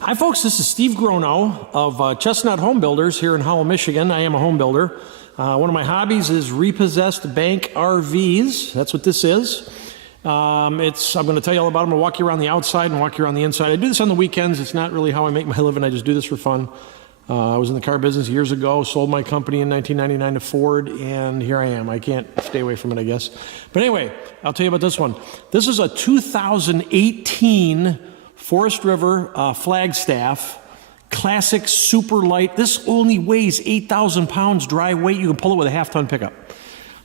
Hi folks, this is Steve Gronow of Chestnut Home Builders here in Howell, Michigan. I am a home builder. One of my hobbies is repossessed bank RVs. That's what this is. I'm going to tell you all about them. I'll walk you around the outside and walk you around the inside. I do this on the weekends. It's not really how I make my living. I just do this for fun. I was in the car business years ago, sold my company in 1999 to Ford, and here I am. I can't stay away from it, I guess. But anyway, I'll tell you about this one. This is a 2018 Forest River FLAGSTAFF classic super light. This only weighs 8,000 pounds dry weight. You can pull it with a half-ton pickup.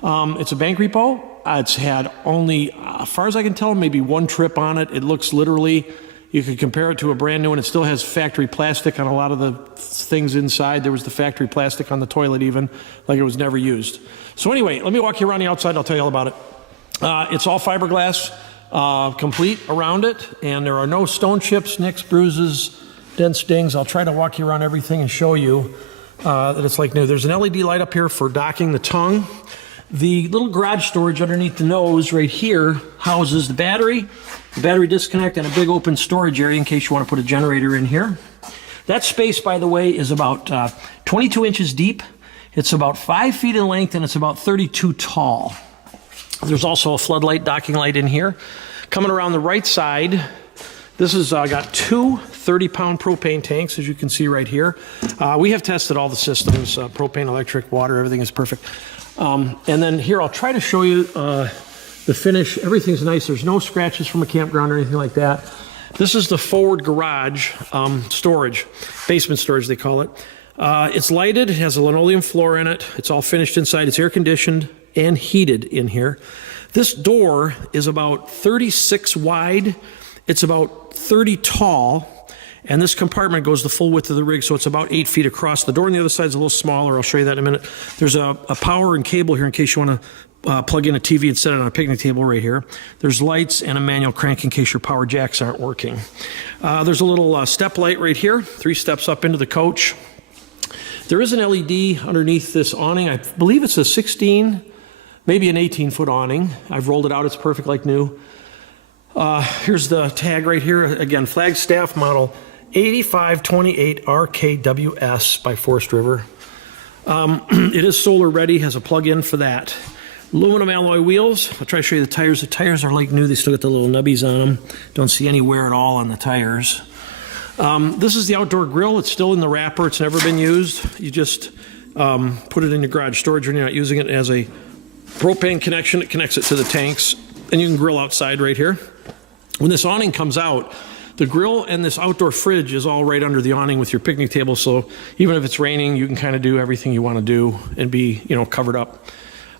It's a bank repo. It's had only, as far as I can tell, maybe one trip on it. It looks literally, you could compare it to a brand new one. It still has factory plastic on a lot of the things inside. There was the factory plastic on the toilet even, like it was never used. So anyway, let me walk you around the outside and I'll tell you all about it. It's all fiberglass. Complete around it, and there are no stone chips, nicks, bruises, dents, dings. I'll try to walk you around everything and show you that it's like new. There's an LED light up here for docking the tongue. The little garage storage underneath the nose right here houses the battery disconnect, and a big open storage area in case you want to put a generator in here. That space, by the way, is about 22 inches deep. It's about 5 feet in length, and it's about 32 tall. There's also a floodlight docking light in here. Coming around the right side, this has got two 30-pound propane tanks, as you can see right here. We have tested all the systems, propane, electric, water, everything is perfect. And then here, I'll try to show you the finish. Everything's nice. There's no scratches from a campground or anything like that. This is the forward garage storage, basement storage they call it. It's lighted, it has a linoleum floor in it. It's all finished inside. It's air conditioned and heated in here. This door is about 36 wide. It's about 30 tall, and this compartment goes the full width of the rig, so it's about 8 feet across. The door on the other side is a little smaller. I'll show you that in a minute. There's a power and cable here in case you want to plug in a TV and set it on a picnic table right here. There's lights and a manual crank in case your power jacks aren't working. There's a little step light right here, 3 steps up into the coach. There is an LED underneath this awning. I believe it's a 16, maybe an 18-foot awning. I've rolled it out. It's perfect like new. Here's the tag right here. Again, FLAGSTAFF model 8528 RKWS by Forest River. It is solar ready, has a plug-in for that. Aluminum alloy wheels. I'll try to show you the tires. The tires are like new. They still got the little nubbies on them. Don't see any wear at all on the tires. This is the outdoor grill. It's still in the wrapper. It's never been used. You just put it in your garage storage when you're not using it. It has a propane connection. It connects it to the tanks, and you can grill outside right here. When this awning comes out, the grill and this outdoor fridge is all right under the awning with your picnic table, so even if it's raining, you can kind of do everything you want to do and be, covered up.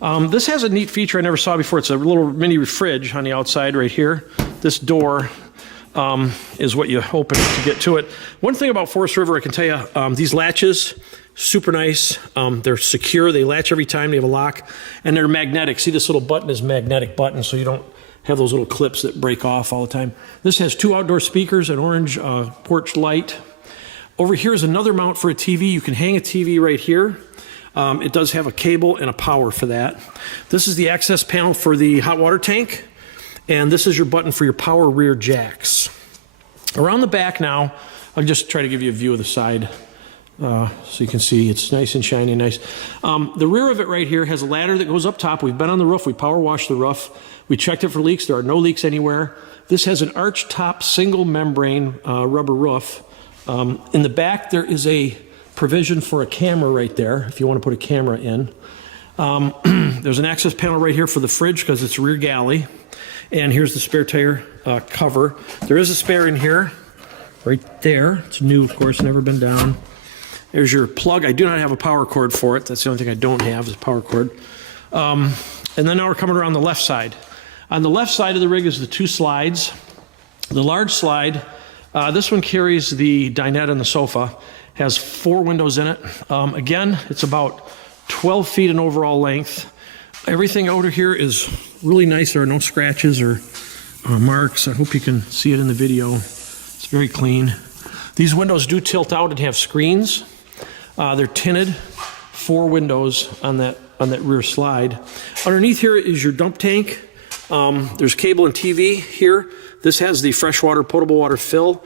This has a neat feature I never saw before. It's a little mini fridge on the outside right here. This door is what you open to get to it. One thing about Forest River, I can tell you, these latches, super nice. They're secure. They latch every time. They have a lock, and they're magnetic. See, this little button is a magnetic button, so you don't have those little clips that break off all the time. This has 2 outdoor speakers, an orange porch light. Over here is another mount for a TV. You can hang a TV right here. It does have a cable and a power for that. This is the access panel for the hot water tank, and this is your button for your power rear jacks. Around the back now, I'll just try to give you a view of the side so you can see it's nice and shiny and nice. The rear of it right here has a ladder that goes up top. We've been on the roof. We power washed the roof. We checked it for leaks. There are no leaks anywhere. This has an arch top single membrane rubber roof. In the back there is a provision for a camera right there if you want to put a camera in. There's an access panel right here for the fridge because it's a rear galley. And here's the spare tire cover. There is a spare in here right there. It's new, of course, never been down. There's your plug. I do not have a power cord for it. That's the only thing I don't have is a power cord. And then now we're coming around the left side. On the left side of the rig is the 2 slides. The large slide, this one carries the dinette and the sofa, has 4 windows in it. Again, it's about 12 feet in overall length. Everything over here is really nice. There are no scratches or marks. I hope you can see it in the video. It's very clean. These windows do tilt out and have screens. They're tinted, 4 windows on that rear slide. Underneath here is your dump tank. There's cable and TV here. This has the freshwater, potable water fill.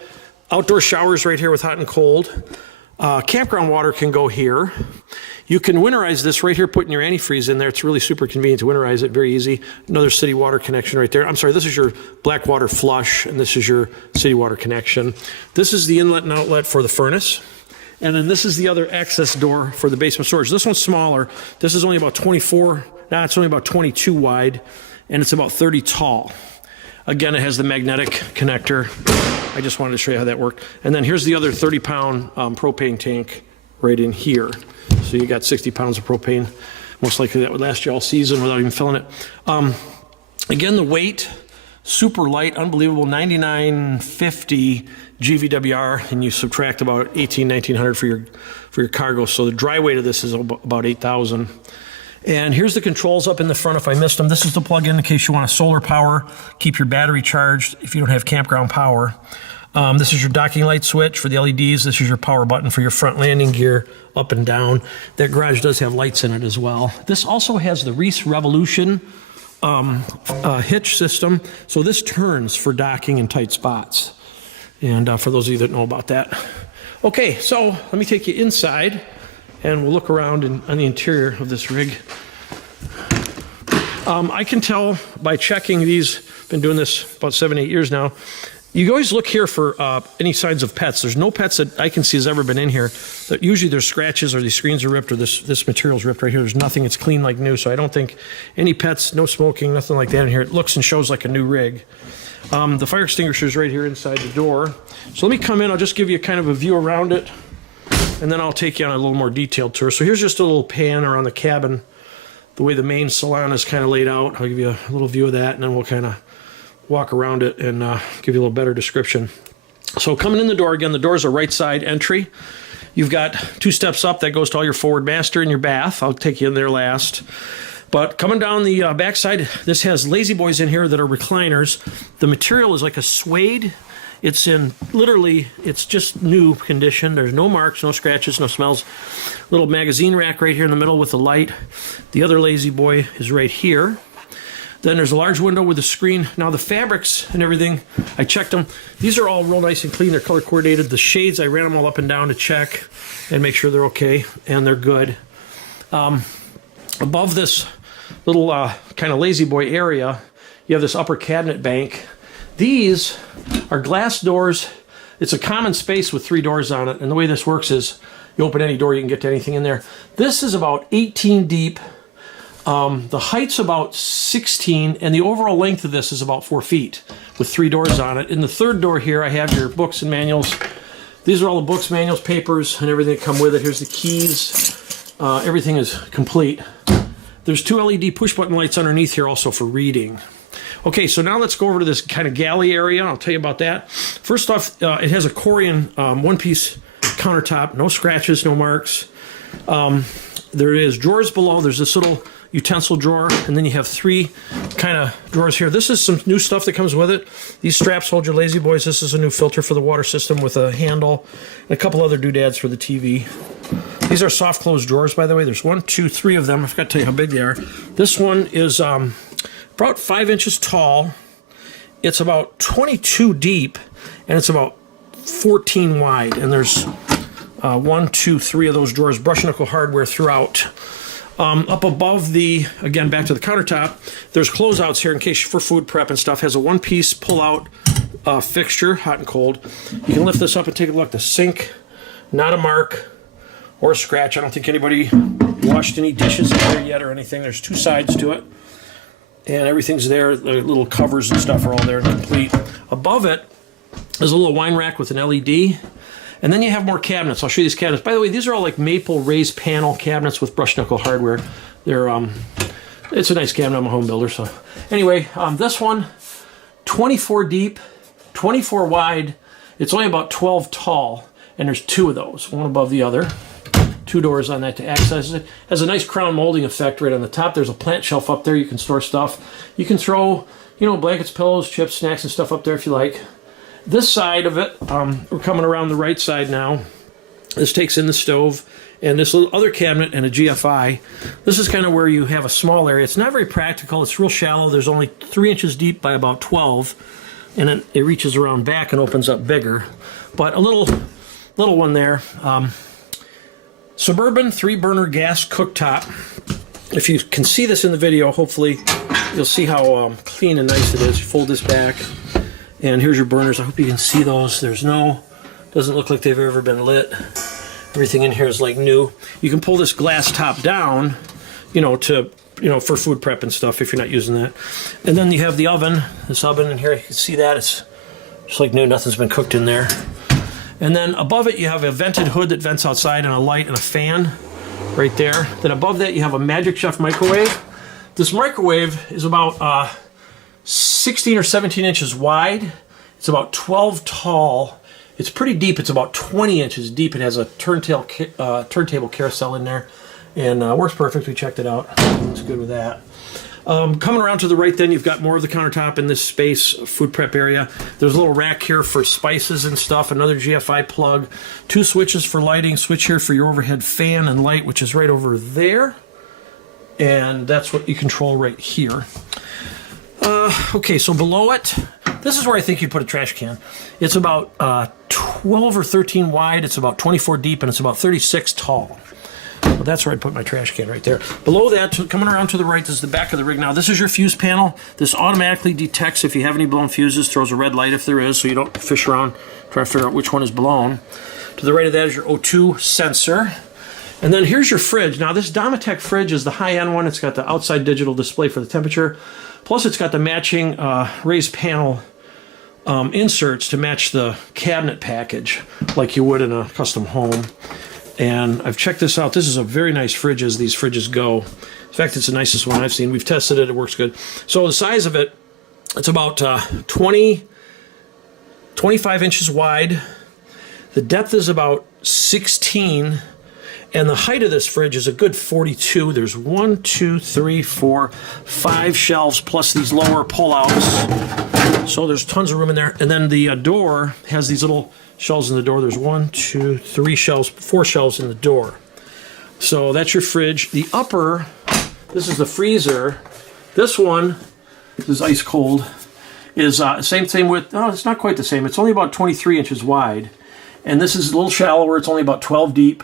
Outdoor showers right here with hot and cold. Campground water can go here. You can winterize this right here, putting your antifreeze in there. It's really super convenient to winterize it, very easy. Another city water connection right there. I'm sorry, this is your black water flush, and this is your city water connection. This is the inlet and outlet for the furnace. And then this is the other access door for the basement storage. This one's smaller. This is only about 24, it's only about 22 wide, and it's about 30 tall. Again, it has the magnetic connector. I just wanted to show you how that worked. And then here's the other 30-pound propane tank right in here. So you got 60 pounds of propane. Most likely that would last you all season without even filling it. Again, the weight, super light, unbelievable, 9950 GVWR, and you subtract about 1900 for your cargo. So the dry weight of this is about 8,000. And here's the controls up in the front if I missed them. This is the plug-in case you want a solar power, keep your battery charged if you don't have campground power. This is your docking light switch for the LEDs. This is your power button for your front landing gear, up and down. That garage does have lights in it as well. This also has the Reese Revolution hitch system. So this turns for docking in tight spots. And for those of you that know about that. Okay, so let me take you inside and we'll look around on the interior of this rig. I can tell by checking these, been doing this about 7-8 years now. You always look here for any signs of pets. There's no pets that I can see has ever been in here. Usually there's scratches or these screens are ripped or this material's ripped right here. There's nothing. It's clean like new. So I don't think any pets, no smoking, nothing like that in here. It looks and shows like a new rig. The fire extinguisher is right here inside the door. So let me come in. I'll just give you kind of a view around it, and then I'll take you on a little more detailed tour. So here's just a little pan around the cabin, the way the main salon is kind of laid out. I'll give you a little view of that, and then we'll kind of walk around it and give you a little better description. So coming in the door, again, the door is a right side entry. You've got 2 steps up that goes to all your forward master and your bath. I'll take you in there last. But coming down the back side, this has lazy boys in here that are recliners. The material is like a suede. It's in, literally, it's just new condition. There's no marks, no scratches, no smells. Little magazine rack right here in the middle with the light. The other lazy boy is right here. Then there's a large window with a screen. Now the fabrics and everything, I checked them. These are all real nice and clean. They're color coordinated. The shades, I ran them all up and down to check and make sure they're okay, and they're good. Above this little kind of lazy boy area, you have this upper cabinet bank. These are glass doors. It's a common space with 3 doors on it, and the way this works is you open any door, you can get to anything in there. This is about 18 deep. The height's about 16, and the overall length of this is about 4 feet with 3 doors on it. In the third door here, I have your books and manuals. These are all the books, manuals, papers, and everything that come with it. Here's the keys. Everything is complete. There's 2 LED push-button lights underneath here also for reading. Okay, so now let's go over to this kind of galley area. I'll tell you about that. First off, it has a Corian one-piece countertop, no scratches, no marks. There is drawers below. There's this little utensil drawer, and then you have 3 kind of drawers here. This is some new stuff that comes with it. These straps hold your lazy boys. This is a new filter for the water system with a handle, and a couple other doodads for the TV. These are soft close drawers, by the way. There's 1, 2, 3 of them. I forgot to tell you how big they are. This one is about 5 inches tall. It's about 22 deep, and it's about 14 wide. And there's 1, 2, 3 of those drawers, brush knuckle hardware throughout. Up above the, again, back to the countertop, there's closeouts here in case for food prep and stuff. Has a 1-piece pull-out fixture, hot and cold. You can lift this up and take a look. The sink, not a mark or a scratch. I don't think anybody washed any dishes in here yet or anything. There's 2 sides to it, and everything's there. The little covers and stuff are all there and complete. Above it is a little wine rack with an LED. And then you have more cabinets. I'll show you these cabinets. By the way, these are all like maple raised panel cabinets with brush knuckle hardware. They're it's a nice cabinet. I'm a home builder, so anyway, this one, 24 deep, 24 wide. It's only about 12 tall, and there's 2 of those, one above the other. 2 doors on that to access it. Has a nice crown molding effect right on the top. There's a plant shelf up there. You can store stuff. You can throw, blankets, pillows, chips, snacks, and stuff up there if you like. This side of it, we're coming around the right side now. This takes in the stove and this little other cabinet and a GFI. This is kind of where you have a small area. It's not very practical. It's real shallow. There's only 3 inches deep by about 12, and then it reaches around back and opens up bigger. But a little one there. Suburban 3-burner gas cooktop. If you can see this in the video, hopefully you'll see how clean and nice it is. You fold this back, and here's your burners. I hope you can see those. Doesn't look like they've ever been lit. Everything in here is like new. You can pull this glass top down, for food prep and stuff if you're not using that. And then you have the oven. This oven in here, you can see that it's just like new. Nothing's been cooked in there. And then above it, you have a vented hood that vents outside and a light and a fan right there. Then above that, you have a Magic Chef microwave. This microwave is about 16 or 17 inches wide. It's about 12 tall. It's pretty deep. It's about 20 inches deep. It has a turntable carousel in there, and works perfect. We checked it out. It's good with that. Coming around to the right, then you've got more of the countertop in this space, food prep area. There's a little rack here for spices and stuff, another GFI plug, 2 switches for lighting, switch here for your overhead fan and light, which is right over there. And that's what you control right here. Okay, so below it, this is where I think you'd put a trash can. It's about 12 or 13 wide, it's about 24 deep, and it's about 36 tall. Well, that's where I'd put my trash can, right there. Below that, coming around to the right, this is the back of the rig. Now, this is your fuse panel. This automatically detects if you have any blown fuses, throws a red light if there is, so you don't fish around trying to figure out which one is blown. To the right of that is your O2 sensor. And then here's your fridge. Now, this Domitech fridge is the high-end one. It's got the outside digital display for the temperature. Plus, it's got the matching raised panel inserts to match the cabinet package like you would in a custom home. And I've checked this out. This is a very nice fridge as these fridges go. In fact, it's the nicest one I've seen. We've tested it. It works good. So the size of it, it's about 25 inches wide. The depth is about 16. And the height of this fridge is a good 42. There's 1, 2, 3, 4, 5 shelves plus these lower pull-outs. So there's tons of room in there. And then the door has these little shelves in the door. There's 1, 2, 3 shelves, 4 shelves in the door. So that's your fridge. The upper, this is the freezer. This one, this is ice cold, is same width. Oh, it's not quite the same. It's only about 23 inches wide. And this is a little shallower. It's only about 12 deep.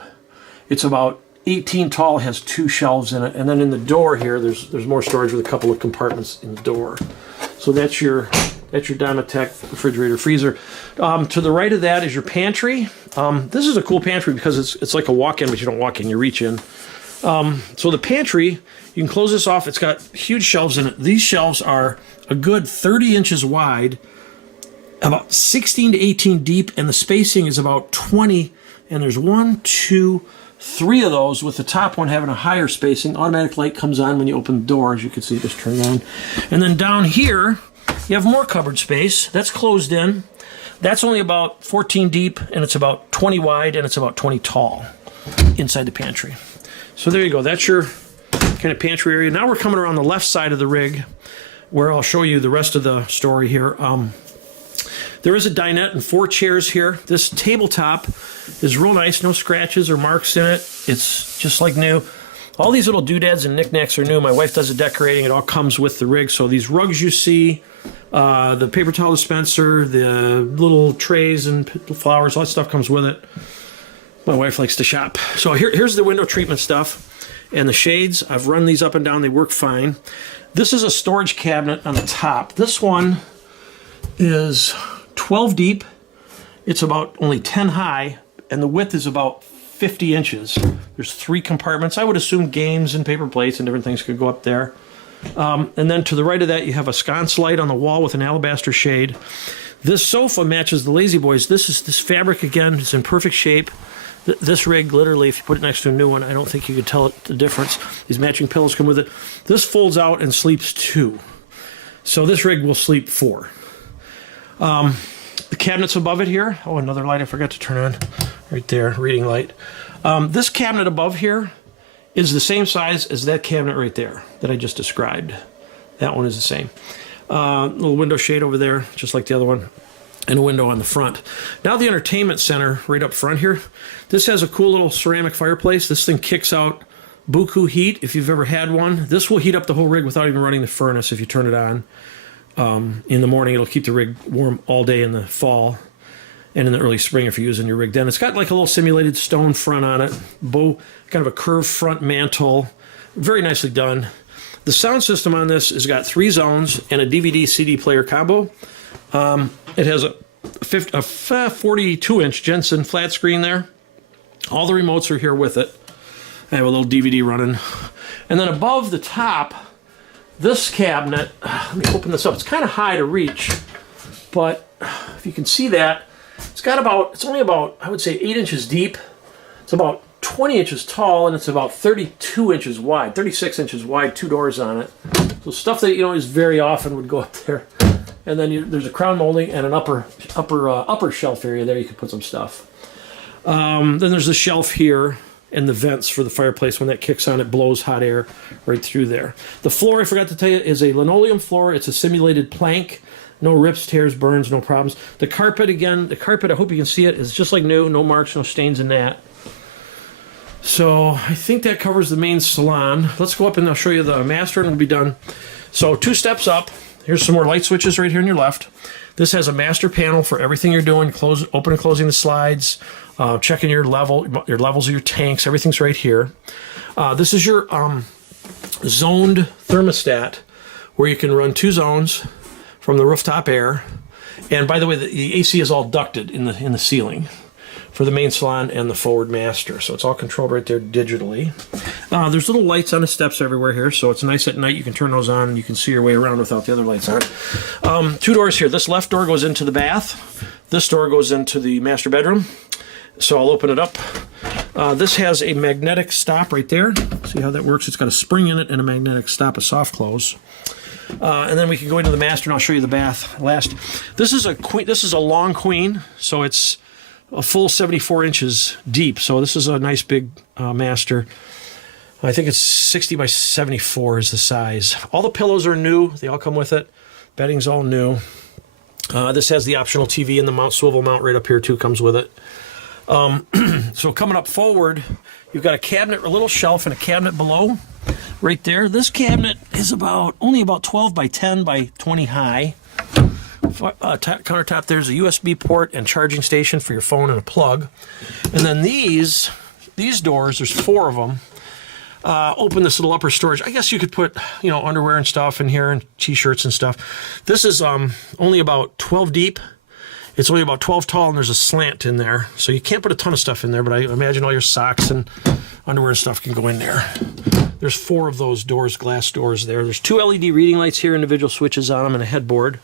It's about 18 tall, has 2 shelves in it. And then in the door here, there's more storage with a couple of compartments in the door. So that's your Domitech refrigerator freezer. To the right of that is your pantry. This is a cool pantry because it's like a walk-in, but you don't walk in, you reach in. So the pantry, you can close this off. It's got huge shelves in it. These shelves are a good 30 inches wide, about 16 to 18 deep, and the spacing is about 20. And there's 1, 2, 3 of those, with the top one having a higher spacing. Automatic light comes on when you open the door, as you can see, just turn on. And then down here, you have more cupboard space. That's closed in. That's only about 14 deep, and it's about 20 wide, and it's about 20 tall inside the pantry. So there you go. That's your kind of pantry area. Now we're coming around the left side of the rig, where I'll show you the rest of the story here. There is a dinette and 4 chairs here. This tabletop is real nice. No scratches or marks in it. It's just like new. All these little doodads and knickknacks are new. My wife does the decorating. It all comes with the rig. So these rugs you see, the paper towel dispenser, the little trays and flowers, all that stuff comes with it. My wife likes to shop. So here's the window treatment stuff. And the shades, I've run these up and down. They work fine. This is a storage cabinet on the top. This one is 12 deep. It's about only 10 high, and the width is about 50 inches. There's 3 compartments. I would assume games and paper plates and different things could go up there. And then to the right of that, you have a sconce light on the wall with an alabaster shade. This sofa matches the Lazy Boys. This fabric, again, is in perfect shape. This rig, literally, if you put it next to a new one, I don't think you could tell the difference. These matching pillows come with it. This folds out and sleeps 2. So this rig will sleep 4. The cabinets above it here. Oh, another light I forgot to turn on. Right there, reading light. This cabinet above here is the same size as that cabinet right there that I just described. That one is the same. Little window shade over there, just like the other one. And a window on the front. Now the entertainment center right up front here. This has a cool little ceramic fireplace. This thing kicks out buku heat if you've ever had one. This will heat up the whole rig without even running the furnace if you turn it on. In the morning, it'll keep the rig warm all day in the fall. and in the early spring if you're using your rig den. It's got like a little simulated stone front on it, kind of a curved front mantle, very nicely done. The sound system on this has got 3 zones and a DVD-CD player combo. It has a 42-inch Jensen flat screen there. All the remotes are here with it. I have a little DVD running. And then above the top, this cabinet, let me open this up. It's kind of high to reach, but if you can see that, it's only about, I would say, 8 inches deep. It's about 20 inches tall, and it's about 32 inches wide, 36 inches wide, 2 doors on it. So stuff that you don't use very often would go up there. And then there's a crown molding and an upper shelf area there. You can put some stuff. Then there's a shelf here and the vents for the fireplace. When that kicks on, it blows hot air right through there. The floor, I forgot to tell you, is a linoleum floor. It's a simulated plank. No rips, tears, burns, no problems. The carpet, again, I hope you can see it, is just like new. No marks, no stains in that. So I think that covers the main salon. Let's go up and I'll show you the master and we'll be done. So 2 steps up. Here's some more light switches right here on your left. This has a master panel for everything you're doing, open and closing the slides, checking your levels of your tanks. Everything's right here. This is your zoned thermostat where you can run 2 zones from the rooftop air. And by the way, the AC is all ducted in the ceiling for the main salon and the forward master. So it's all controlled right there digitally. There's little lights on the steps everywhere here, so it's nice at night. You can turn those on and you can see your way around without the other lights on. 2 doors here. This left door goes into the bath. This door goes into the master bedroom. So I'll open it up. This has a magnetic stop right there. See how that works? It's got a spring in it and a magnetic stop, a soft close. And then we can go into the master and I'll show you the bath last. This is a long queen, so it's a full 74 inches deep. So this is a nice big master. I think it's 60 by 74 is the size. All the pillows are new. They all come with it. Bedding's all new. This has the optional TV and the swivel mount right up here too, comes with it. So coming up forward, you've got a cabinet, a little shelf, and a cabinet below right there. This cabinet is only about 12 by 10 by 20 high. Countertop, there's a USB port and charging station for your phone and a plug. And then these doors, there's 4 of them. Open this little upper storage. I guess you could put, underwear and stuff in here and t-shirts and stuff. This is only about 12 deep. It's only about 12 tall, and there's a slant in there. So you can't put a ton of stuff in there, but I imagine all your socks and underwear and stuff can go in there. There's 4 of those doors, glass doors there. There's 2 LED reading lights here, individual switches on them, and a headboard.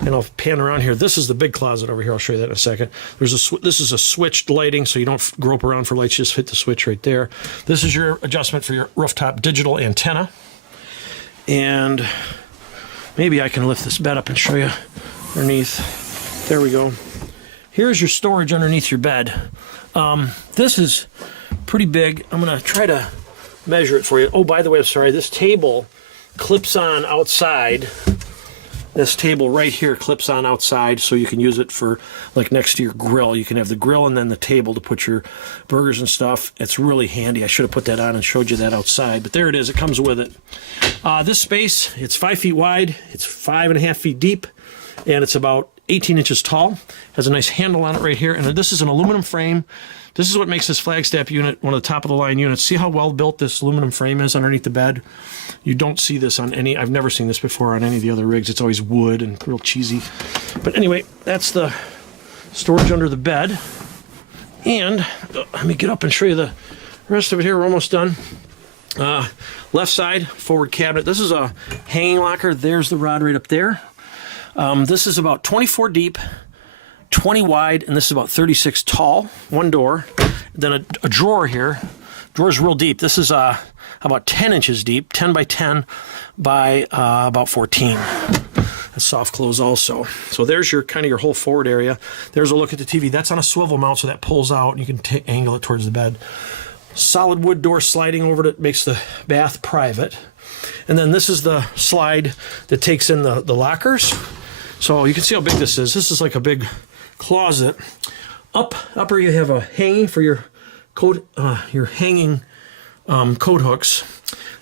And I'll pan around here. This is the big closet over here. I'll show you that in a second. This is a switched lighting, so you don't grope around for lights. Just hit the switch right there. This is your adjustment for your rooftop digital antenna. And maybe I can lift this bed up and show you underneath. There we go. Here's your storage underneath your bed. This is pretty big. I'm going to try to measure it for you. Oh, by the way, I'm sorry. This table clips on outside. This table right here clips on outside, so you can use it for, like, next to your grill. You can have the grill and then the table to put your burgers and stuff. It's really handy. I should have put that on and showed you that outside, but there it is. It comes with it. This space, it's 5 feet wide. It's 5.5 feet deep, and it's about 18 inches tall. Has a nice handle on it right here, and this is an aluminum frame. This is what makes this FLAGSTAFF unit one of the top-of-the-line units. See how well built this aluminum frame is underneath the bed? You don't see this on any, I've never seen this before on any of the other rigs. It's always wood and real cheesy. But anyway, that's the storage under the bed. And let me get up and show you the rest of it here. We're almost done. Left side, forward cabinet. This is a hanging locker. There's the rod right up there. This is about 24 deep, 20 wide, and this is about 36 tall. 1 door. Then a drawer here. Drawer's real deep. This is about 10 inches deep, 10 by 10 by about 14. A soft close also. So there's your your whole forward area. There's a look at the TV. That's on a swivel mount, so that pulls out and you can angle it towards the bed. Solid wood door sliding over that makes the bath private. And then this is the slide that takes in the lockers. So you can see how big this is. This is like a big closet. Upper you have a hanging for your coat, hanging coat hooks.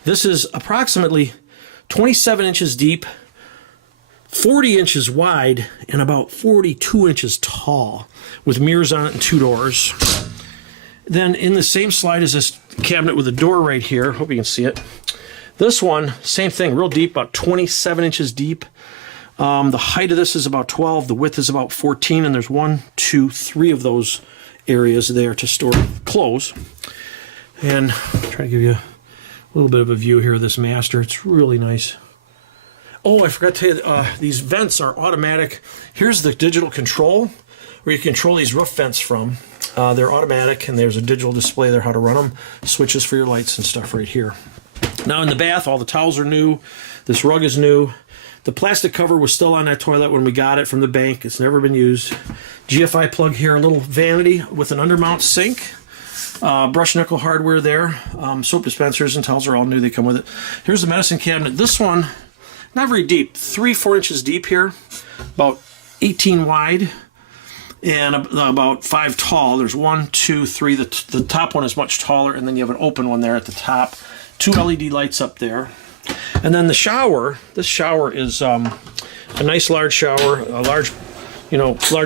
This is approximately 27 inches deep, 40 inches wide and about 42 inches tall with mirrors on it and 2 doors. Then in the same slide is this cabinet with a door right here. Hope you can see it. This one, same thing, real deep, about 27 inches deep. The height of this is about 12. The width is about 14. And there's 1, 2, 3 of those areas there to store clothes. And I'll try to give you a little bit of a view here of this master. It's really nice. Oh, I forgot to tell you, these vents are automatic. Here's the digital control where you control these roof vents from. They're automatic, and there's a digital display there how to run them. Switches for your lights and stuff right here. Now in the bath, all the towels are new. This rug is new. The plastic cover was still on that toilet when we got it from the bank. It's never been used. GFI plug here, a little vanity with an undermount sink. Brush nickel hardware there. Soap dispensers and towels are all new. They come with it. Here's the medicine cabinet. This one, not very deep, 3-4 inches deep here, about 18 wide, and about 5 tall. There's 1, 2, 3. The top one is much taller, and then you have an open one there at the top. 2 LED lights up there. And then the shower, this shower is a nice large shower, a large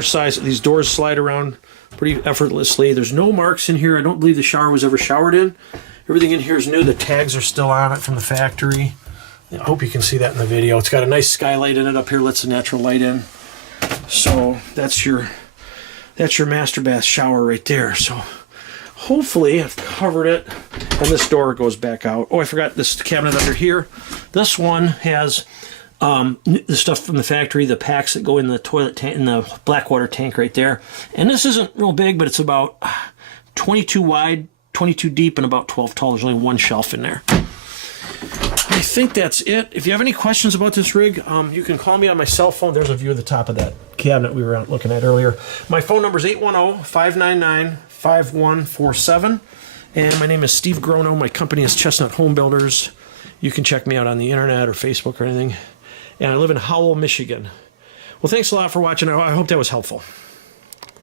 size. These doors slide around pretty effortlessly. There's no marks in here. I don't believe the shower was ever showered in. Everything in here is new. The tags are still on it from the factory. I hope you can see that in the video. It's got a nice skylight in it up here, lets the natural light in. So that's your master bath shower right there. So hopefully I've covered it. And this door goes back out. Oh, I forgot this cabinet under here. This one has the stuff from the factory, the packs that go in the toilet tank, in the black water tank right there. And this isn't real big, but it's about 22 wide, 22 deep, and about 12 tall. There's only 1 shelf in there. I think that's it. If you have any questions about this rig, you can call me on my cell phone. There's a view of the top of that cabinet we were looking at earlier. My phone number is 810-599-5147. And my name is Steve Grono. My company is Chestnut Home Builders. You can check me out on the internet or Facebook or anything. And I live in Howell, Michigan. Well, thanks a lot for watching. I hope that was helpful.